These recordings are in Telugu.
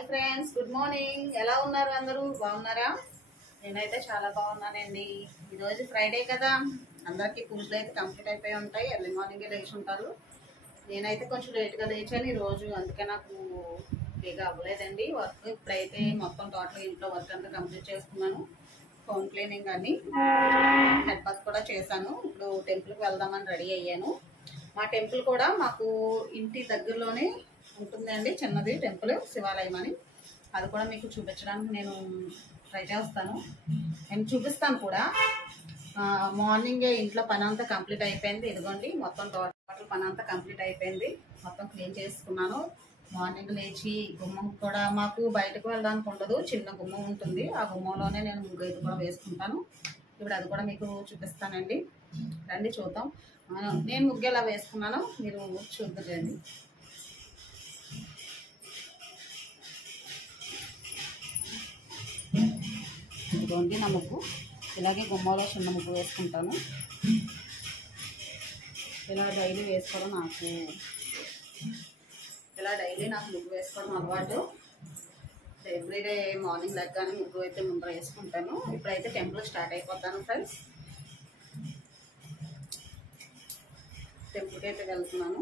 Hi friends, good morning. ఎలా ఉన్నారు? అందరూ బాగున్నారా? నేనైతే చాలా బాగున్నానండి. ఈరోజు ఫ్రైడే కదా, అందరికీ పూజలు అయితే కంప్లీట్ అయిపోయి ఉంటాయి. ఎర్లీ మార్నింగే లేచి ఉంటారు. నేనైతే కొంచెం లేట్గా లేచాను ఈరోజు, అందుకే నాకు బేగా అవ్వలేదండి వర్క్. ఇప్పుడైతే మొత్తం టోటల్ ఇంట్లో వర్క్ అంతా కంప్లీట్ చేసుకున్నాను. హోమ్ క్లీనింగ్ అని హెడ్ బాత్ కూడా చేశాను. ఇప్పుడు టెంపుల్కి వెళ్దామని రెడీ అయ్యాను. మా టెంపుల్ కూడా మాకు ఇంటి దగ్గరలోనే ఉంటుందండి, చిన్నది టెంపుల్, శివాలయం అని. అది కూడా మీకు చూపించడానికి నేను ట్రై చేస్తాను, నేను చూపిస్తాను కూడా. మార్నింగే ఇంట్లో పని అంతా కంప్లీట్ అయిపోయింది. ఇదిగోండి మొత్తం టోటల్ పని అంతా కంప్లీట్ అయిపోయింది. మొత్తం క్లీన్ చేసుకున్నాను. మార్నింగ్ లేచి గుమ్మం కూడా మాకు బయటకు వెళ్ళడానికి ఉండదు, చిన్న గుమ్మం ఉంటుంది. ఆ గుమ్మంలోనే నేను ముగ్గు అయితే కూడా వేసుకుంటాను. ఇప్పుడు అది కూడా మీకు చూపిస్తానండి, రండి చూద్దాం. నేను ముగ్గు ఎలా వేసుకున్నానో మీరు చూద్దండి. ఇదిగోండి నా ముగ్గు. ఇలాగే గుమ్మంలో చిన్న ముగ్గు వేసుకుంటాను. ఇలా డైలీ వేసుకోవడం నాకు ముగ్గు వేసుకోవడం అలవాటు. ఎవ్రీడే మార్నింగ్ లెగ్గానే ముగ్గు అయితే ముందర వేసుకుంటాను. ఇప్పుడైతే టెంపుల్ స్టార్ట్ అయిపోతాను ఫ్రెండ్స్. టెంపుల్కి అయితే వెళ్తున్నాను.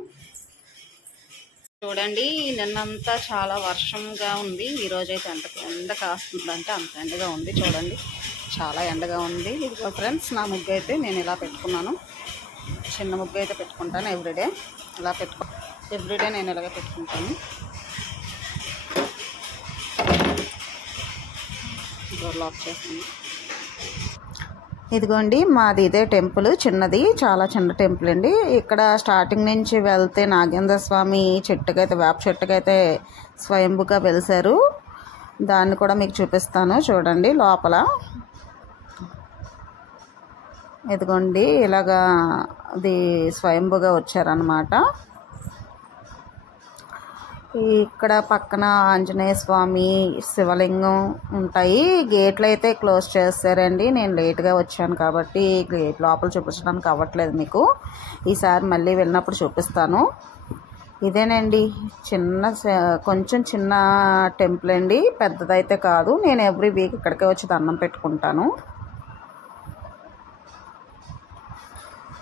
చూడండి, నిన్నంతా చాలా వర్షంగా ఉంది. ఈరోజు అయితే ఎండ కాస్తుందంటే అంత ఎండగా ఉంది. చూడండి, చాలా ఎండగా ఉంది. ఇదిగో ఫ్రెండ్స్, నా ముగ్గు అయితే నేను ఇలా పెట్టుకున్నాను. చిన్న ముగ్గు అయితే పెట్టుకుంటాను ఎవ్రీడే. ఎవ్రీడే నేను ఇలాగే పెట్టుకుంటాను. డోర్ లాక్ చేస్తాను. ఇదిగోండి, మాది ఇదే టెంపుల్, చిన్నది, చాలా చిన్న టెంపుల్ అండి. ఇక్కడ స్టార్టింగ్ నుంచి వెళ్తే నాగేంద్ర స్వామి చెట్టుకైతే, వేప చెట్టుకైతే స్వయంభుగా వెలిసారు. దాన్ని కూడా మీకు చూపిస్తాను. చూడండి లోపల. ఇదిగోండి, ఇలాగా అది స్వయంభుగా వచ్చారనమాట. ఇక్కడ పక్కన ఆంజనేయ స్వామి, శివలింగం ఉంటాయి. గేట్లు అయితే క్లోజ్ చేస్తారండి. నేను లేట్గా వచ్చాను కాబట్టి గేట్ లోపల చూపించడానికి అవ్వట్లేదు మీకు. ఈసారి మళ్ళీ వెళ్ళినప్పుడు చూపిస్తాను. ఇదేనండి కొంచెం చిన్న టెంపుల్ అండి, పెద్దదైతే కాదు. నేను ఎవ్రీ వీక్ ఇక్కడికే వచ్చి దండం పెట్టుకుంటాను.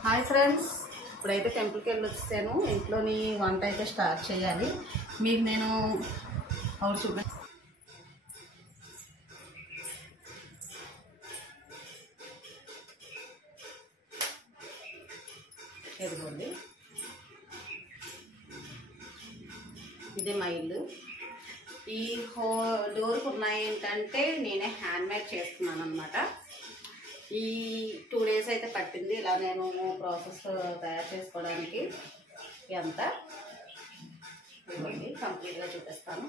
హాయ్ ఫ్రెండ్స్, ఇప్పుడైతే టెంపుల్కి వెళ్ళి వచ్చాను. ఇంట్లోని వంట అయితే స్టార్ట్ చేయాలి. మీకు నేను అవును చూడండి. ఎదుగోండి, ఇదే మా ఇల్లు. ఈ డోర్కి ఉన్నాయి ఏంటంటే నేనే హ్యాండ్ మేడ్ చేస్తున్నాను అనమాట. ఈ 2 days అయితే పట్టింది ఇలా నేను ప్రాసెస్ తయారు చేసుకోవడానికి. ఎంత కంప్లీట్గా చూపిస్తాను.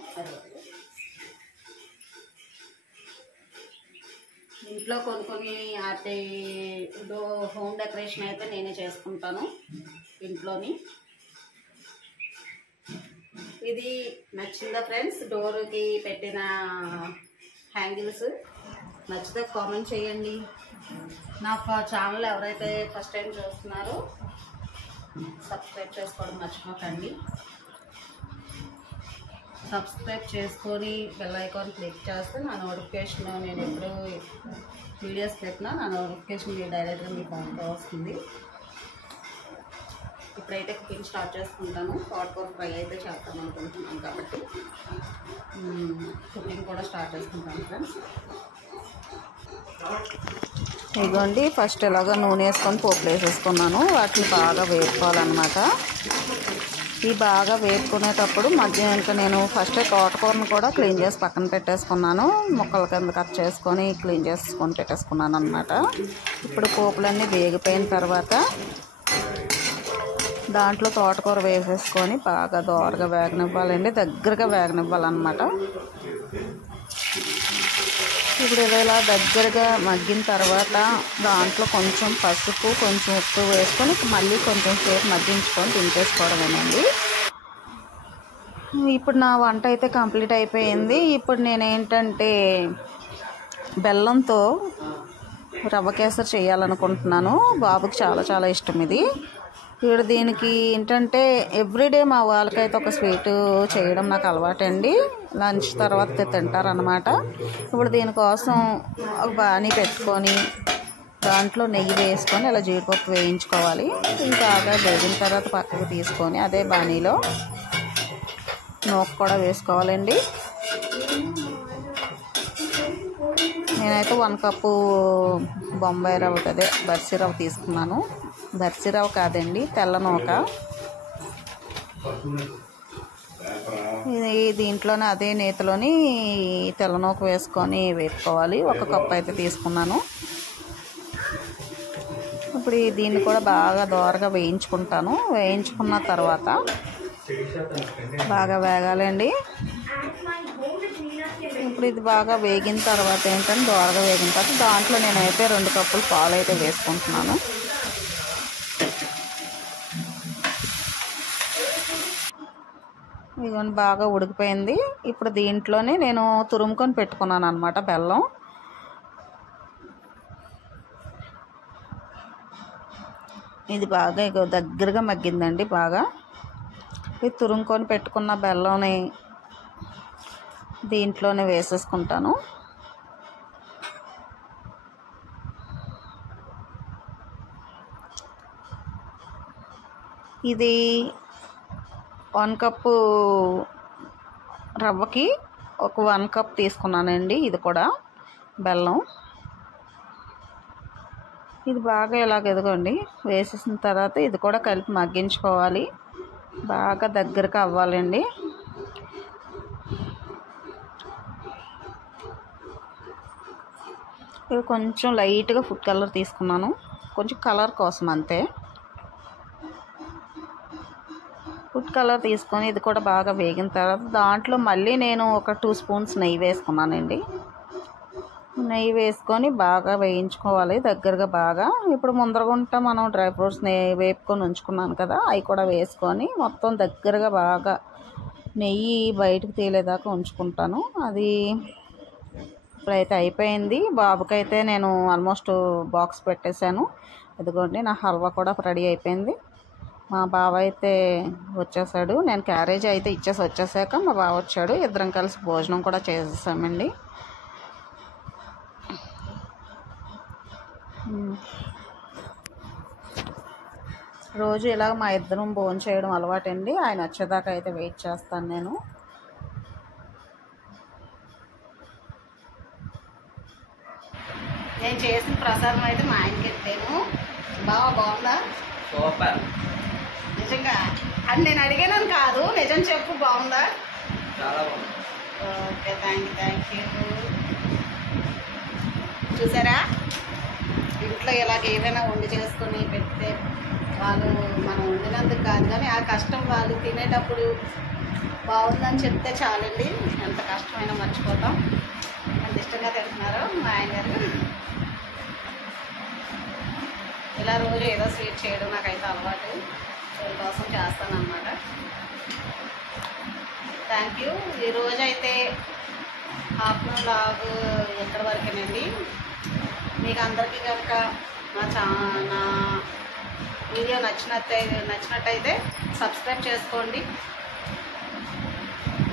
ఇంట్లో కొన్ని హోమ్ డెకరేషన్ అయితే నేనే చేసుకుంటాను ఇంట్లోని. ఇది నచ్చిందా ఫ్రెండ్స్? డోర్కి పెట్టిన హ్యాంగిల్స్ నచ్చితే కామెంట్ చేయండి. నా ఛానల్ ఎవరైతే ఫస్ట్ టైం చూస్తున్నారో సబ్స్క్రైబ్ చేసుకోవడం మర్చిపోకండి. సబ్స్క్రైబ్ చేసుకొని బెల్ ఐకాన్ క్లిక్ చేస్తే నా నోటిఫికేషన్, నేను ఎప్పుడు వీడియోస్ పెట్టినా నా నోటిఫికేషన్ డైరెక్ట్గా మీ ఫోన్లో వస్తుంది. ఇప్పుడైతే కుకింగ్ స్టార్ట్ చేసుకుంటాను. తోటకూర ఫ్రై అయితే చేస్తాను అనుకుంటున్నాను కాబట్టి కుకింగ్ కూడా స్టార్ట్ చేసుకుంటాను ఫ్రెండ్స్. ఇదిగోండి, ఫస్ట్ ఇలాగా నూనె వేసుకొని పోపులు వేసేసుకున్నాను. వాటిని బాగా వేపుకోవాలన్నమాట. ఇవి బాగా వేపుకునేటప్పుడు మధ్య ఇంకా నేను ఫస్ట్ తోటకూరను కూడా క్లీన్ చేసి పక్కన పెట్టేసుకున్నాను. ముక్కల కింద కట్ చేసుకొని క్లీన్ చేసుకొని పెట్టేసుకున్నాను అనమాట. ఇప్పుడు పోపులన్నీ వేగిపోయిన తర్వాత దాంట్లో తోటకూర వేసేసుకొని బాగా దోరగా వేగనివ్వాలండి, దగ్గరగా వేగనివ్వాలన్నమాట. ఇప్పుడు ఇలా దగ్గరగా మగ్గిన తర్వాత దాంట్లో కొంచెం పసుపు, కొంచెం ఉప్పు వేసుకొని మళ్ళీ కొంచెం సేపు మగ్గించుకొని దించేసుకోవడమేనండి. ఇప్పుడు నా వంట అయితే కంప్లీట్ అయిపోయింది. ఇప్పుడు నేనేంటంటే బెల్లంతో రవ్వ కేసరి చేయాలనుకుంటున్నాను. బాబుకి చాలా చాలా ఇష్టం ఇది. ఇప్పుడు దీనికి ఏంటంటే ఎవ్రీడే మా వాళ్ళకైతే ఒక స్వీటు చేయడం నాకు అలవాటండి. లంచ్ తర్వాత తింటారనమాట. ఇప్పుడు దీనికోసం ఒక బాణీ పెట్టుకొని దాంట్లో నెయ్యి వేసుకొని ఇలా జీడిపప్పు వేయించుకోవాలి. ఇది బాగా వేగిన తర్వాత పక్కకు తీసుకొని అదే బాణీలో నూక కూడా వేసుకోవాలండి. నేనైతే 1 కప్పు బొంబాయి రవ్వ అదే బర్సీ రవ్వ తీసుకున్నాను. బర్సీ రవ్వ కాదండి, తెల్ల నూక. ఇది దీంట్లోనే అదే నేతిలోని తెల్ల నూక వేసుకొని వేపుకోవాలి. 1 కప్పు అయితే తీసుకున్నాను. ఇప్పుడు దీన్ని కూడా బాగా దోరగా వేయించుకుంటాను. వేయించుకున్న తర్వాత బాగా వేగాలండి. ఇప్పుడు ఇది బాగా వేగిన తర్వాత ఏంటంటే దోరగా వేగిన తర్వాత దాంట్లో నేనైతే 2 కప్పులు పాలు అయితే వేసుకుంటున్నాను. ఇదిగోండి బాగా ఉడికిపోయింది. ఇప్పుడు దీంట్లోనే నేను తురుముకొని పెట్టుకున్నాను అనమాట బెల్లం. ఇది బాగా దగ్గరగా మగ్గిందండి. బాగా ఇది తురుముకొని పెట్టుకున్న బెల్లంని దీంట్లోనే వేసేసుకుంటాను. ఇది 1 కప్పు రవ్వకి ఒక 1 కప్ తీసుకున్నానండి. ఇది కూడా బెల్లం. ఇది బాగా ఇలాగ ఎదగండి వేసేసిన తర్వాత ఇది కూడా కలిపి మగ్గించుకోవాలి. బాగా దగ్గరకు అవ్వాలండి. ఇది కొంచెం లైట్గా ఫుడ్ కలర్ తీసుకున్నాను, కొంచెం కలర్ కోసం అంతే. ఫుడ్ కలర్ తీసుకొని ఇది కూడా బాగా వేగిన తర్వాత దాంట్లో మళ్ళీ నేను ఒక 2 స్పూన్స్ నెయ్యి వేసుకున్నానండి. నెయ్యి వేసుకొని బాగా వేయించుకోవాలి దగ్గరగా బాగా. ఇప్పుడు ముందరగుంట మనం డ్రై ఫ్రూట్స్ వేపుకొని ఉంచుకున్నాను కదా, అవి కూడా వేసుకొని మొత్తం దగ్గరగా బాగా నెయ్యి బయటకు తేలేదాకా ఉంచుకుంటాను. అది ఇప్పుడైతే అయిపోయింది. బాబుకైతే నేను ఆల్మోస్ట్ బాక్స్ పెట్టేశాను. ఇదిగోండి నా హల్వా కూడా రెడీ అయిపోయింది. మా బావ అయితే వచ్చేసాడు. నేను క్యారేజ్ అయితే ఇచ్చేసి వచ్చేసాక మా బావ వచ్చాడు. ఇద్దరం కలిసి భోజనం కూడా చేసేసామండి. రోజు ఇలాగ మా ఇద్దరం భోజనం చేయడం అలవాటండి. ఆయన వచ్చేదాకా అయితే వెయిట్ చేస్తాను నేను. నేను చేసిన ప్రసాదం అయితే మా ఆయనకి ఎత్తాను. బాగుందా? సూపర్. నిజంగా అది నేను అడిగాను కాదు, నిజం చెప్పు, బాగుందా? చాలా బాగుంది. Okay, thank you. చూసారా, ఇంట్లో ఇలాగ ఏదైనా వండి చేసుకొని పెడితే వాళ్ళు మనం వండినందుకు కాదు కానీ ఆ కష్టం వాళ్ళు తినేటప్పుడు బాగుందని చెప్తే చాలండి. ఎంత కష్టమైనా మర్చిపోతాం. అంత ఇష్టంగా తింటున్నారు మా ఆయన గారు. ఇలా రోజు ఏదో స్వీట్ చేయడం నాకైతే అలవాటు. వీళ్ళ కోసం చేస్తానన్నమాట. Thank you. ఈరోజు అయితే ఆఫ్టర్నూన్ బ్లాగ్ ఎక్కడి వరకేనండి. మీకు అందరికీ కనుక నా వీడియో నచ్చినట్టయితే సబ్స్క్రైబ్ చేసుకోండి,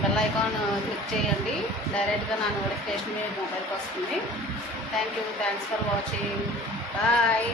బెల్ ఐకాన్ క్లిక్ చేయండి. డైరెక్ట్గా నా నోటిఫికేషన్ మీ మొబైల్కి వస్తుంది. Thanks for watching. బాయ్.